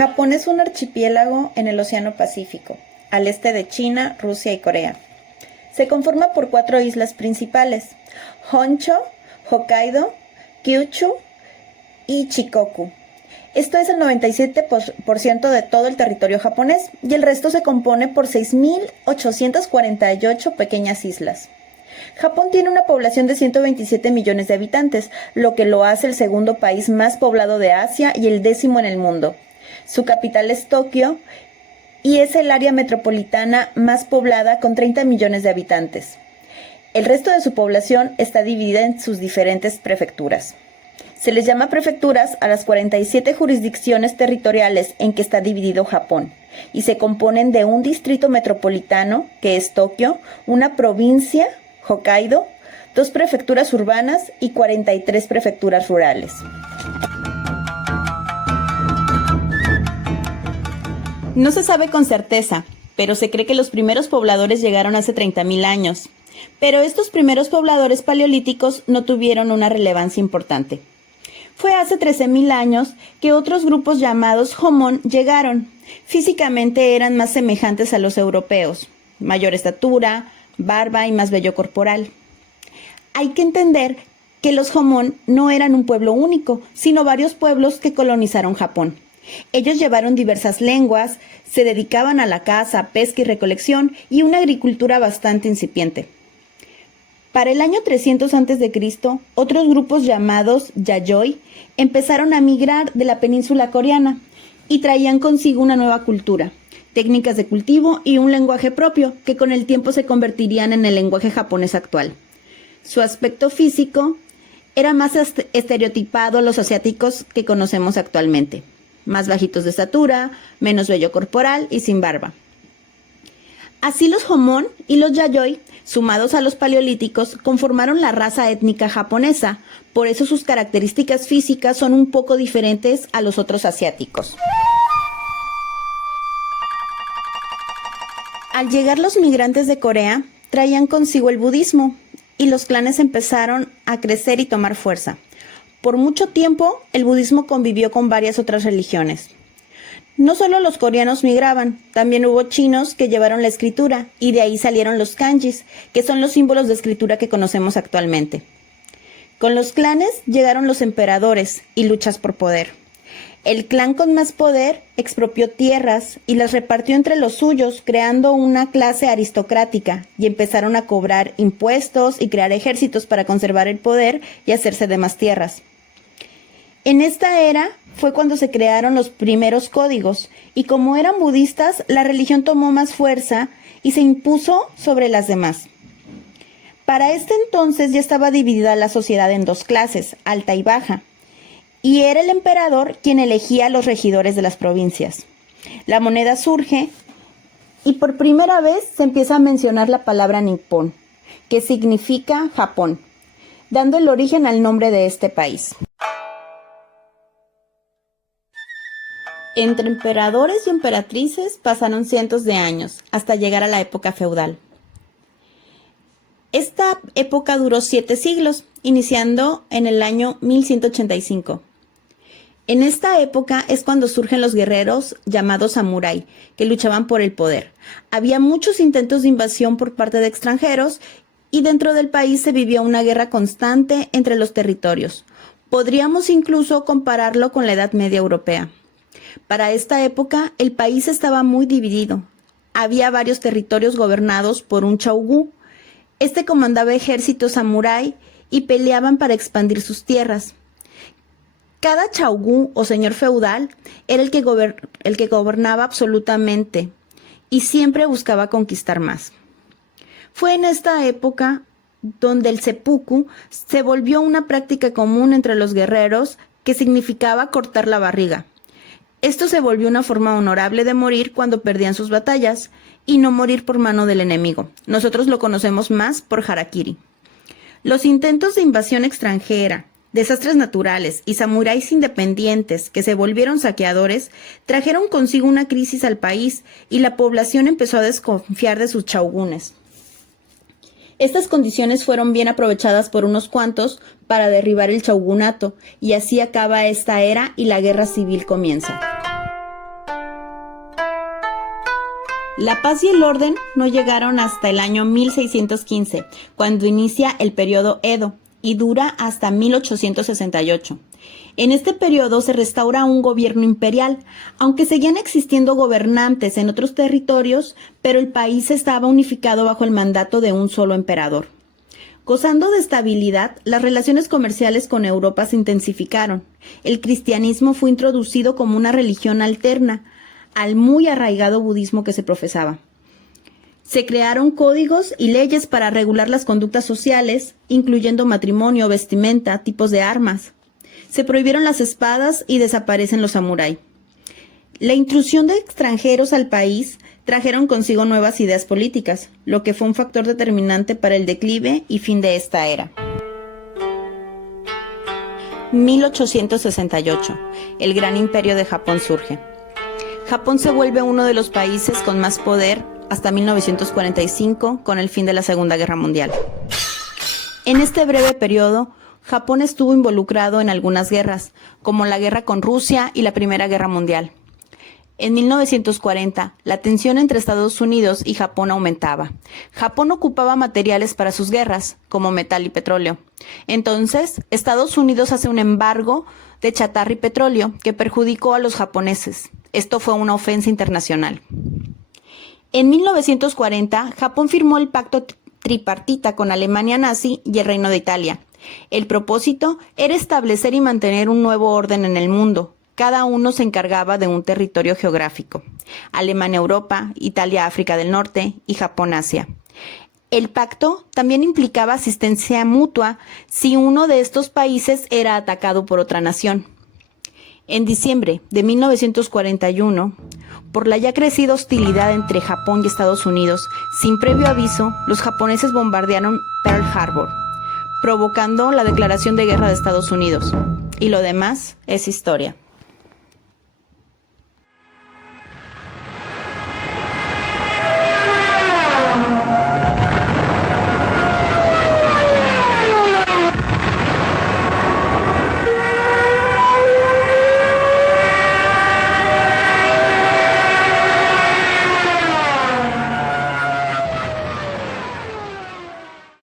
Japón es un archipiélago en el Océano Pacífico, al este de China, Rusia y Corea. Se conforma por 4 islas principales: Honshu, Hokkaido, Kyushu y Shikoku. Esto es el 97% de todo el territorio japonés, y el resto se compone por 6.848 pequeñas islas. Japón tiene una población de 127 millones de habitantes, lo que lo hace el segundo país más poblado de Asia y el 10º en el mundo. Su capital es Tokio y es el área metropolitana más poblada con 30 millones de habitantes. El resto de su población está dividida en sus diferentes prefecturas. Se les llama prefecturas a las 47 jurisdicciones territoriales en que está dividido Japón, y se componen de un distrito metropolitano, que es Tokio, una provincia, Hokkaido, 2 prefecturas urbanas y 43 prefecturas rurales. No se sabe con certeza, pero se cree que los primeros pobladores llegaron hace 30.000 años. Pero estos primeros pobladores paleolíticos no tuvieron una relevancia importante. Fue hace 13.000 años que otros grupos llamados Jomon llegaron. Físicamente eran más semejantes a los europeos: mayor estatura, barba y más vello corporal. Hay que entender que los Jomon no eran un pueblo único, sino varios pueblos que colonizaron Japón. Ellos llevaron diversas lenguas, se dedicaban a la caza, pesca y recolección, y una agricultura bastante incipiente. Para el año 300 a.C., otros grupos llamados Yayoi empezaron a migrar de la península coreana y traían consigo una nueva cultura, técnicas de cultivo y un lenguaje propio que con el tiempo se convertirían en el lenguaje japonés actual. Su aspecto físico era más estereotipado a los asiáticos que conocemos actualmente: más bajitos de estatura, menos vello corporal y sin barba. Así los Jomon y los Yayoi, sumados a los paleolíticos, conformaron la raza étnica japonesa. Por eso sus características físicas son un poco diferentes a los otros asiáticos. Al llegar los migrantes de Corea, traían consigo el budismo, y los clanes empezaron a crecer y tomar fuerza. Por mucho tiempo, el budismo convivió con varias otras religiones. No solo los coreanos migraban, también hubo chinos que llevaron la escritura, y de ahí salieron los kanjis, que son los símbolos de escritura que conocemos actualmente. Con los clanes llegaron los emperadores y luchas por poder. El clan con más poder expropió tierras y las repartió entre los suyos, creando una clase aristocrática, y empezaron a cobrar impuestos y crear ejércitos para conservar el poder y hacerse de más tierras. En esta era fue cuando se crearon los primeros códigos, y como eran budistas, la religión tomó más fuerza y se impuso sobre las demás. Para este entonces ya estaba dividida la sociedad en 2 clases, alta y baja, y era el emperador quien elegía a los regidores de las provincias. La moneda surge y por primera vez se empieza a mencionar la palabra Nippon, que significa Japón, dando el origen al nombre de este país. Entre emperadores y emperatrices pasaron cientos de años, hasta llegar a la época feudal. Esta época duró 7 siglos, iniciando en el año 1185. En esta época es cuando surgen los guerreros llamados samurái, que luchaban por el poder. Había muchos intentos de invasión por parte de extranjeros, y dentro del país se vivía una guerra constante entre los territorios. Podríamos incluso compararlo con la Edad Media europea. Para esta época, el país estaba muy dividido. Había varios territorios gobernados por un shogun. Este comandaba ejércitos samurái y peleaban para expandir sus tierras. Cada shogun o señor feudal era el que gobernaba absolutamente y siempre buscaba conquistar más. Fue en esta época donde el seppuku se volvió una práctica común entre los guerreros, que significaba cortar la barriga. Esto se volvió una forma honorable de morir cuando perdían sus batallas, y no morir por mano del enemigo. Nosotros lo conocemos más por harakiri. Los intentos de invasión extranjera, desastres naturales y samuráis independientes que se volvieron saqueadores trajeron consigo una crisis al país, y la población empezó a desconfiar de sus shogunes. Estas condiciones fueron bien aprovechadas por unos cuantos para derribar el shogunato, y así acaba esta era y la guerra civil comienza. La paz y el orden no llegaron hasta el año 1615, cuando inicia el periodo Edo, y dura hasta 1868. En este periodo se restaura un gobierno imperial, aunque seguían existiendo gobernantes en otros territorios, pero el país estaba unificado bajo el mandato de un solo emperador. Gozando de estabilidad, las relaciones comerciales con Europa se intensificaron. El cristianismo fue introducido como una religión alterna al muy arraigado budismo que se profesaba. Se crearon códigos y leyes para regular las conductas sociales, incluyendo matrimonio, vestimenta, tipos de armas. Se prohibieron las espadas y desaparecen los samurái. La intrusión de extranjeros al país trajeron consigo nuevas ideas políticas, lo que fue un factor determinante para el declive y fin de esta era. 1868. El gran imperio de Japón surge. Japón se vuelve uno de los países con más poder hasta 1945, con el fin de la Segunda Guerra Mundial. En este breve periodo, Japón estuvo involucrado en algunas guerras, como la guerra con Rusia y la Primera Guerra Mundial. En 1940, la tensión entre Estados Unidos y Japón aumentaba. Japón ocupaba materiales para sus guerras, como metal y petróleo. Entonces, Estados Unidos hace un embargo de chatarra y petróleo que perjudicó a los japoneses. Esto fue una ofensa internacional. En 1940, Japón firmó el pacto tripartita con Alemania nazi y el Reino de Italia. El propósito era establecer y mantener un nuevo orden en el mundo. Cada uno se encargaba de un territorio geográfico. Alemania Europa, Italia África del Norte y Japón Asia. El pacto también implicaba asistencia mutua si uno de estos países era atacado por otra nación. En diciembre de 1941, por la ya crecida hostilidad entre Japón y Estados Unidos, sin previo aviso, los japoneses bombardearon Pearl Harbor, provocando la declaración de guerra de Estados Unidos. Y lo demás es historia.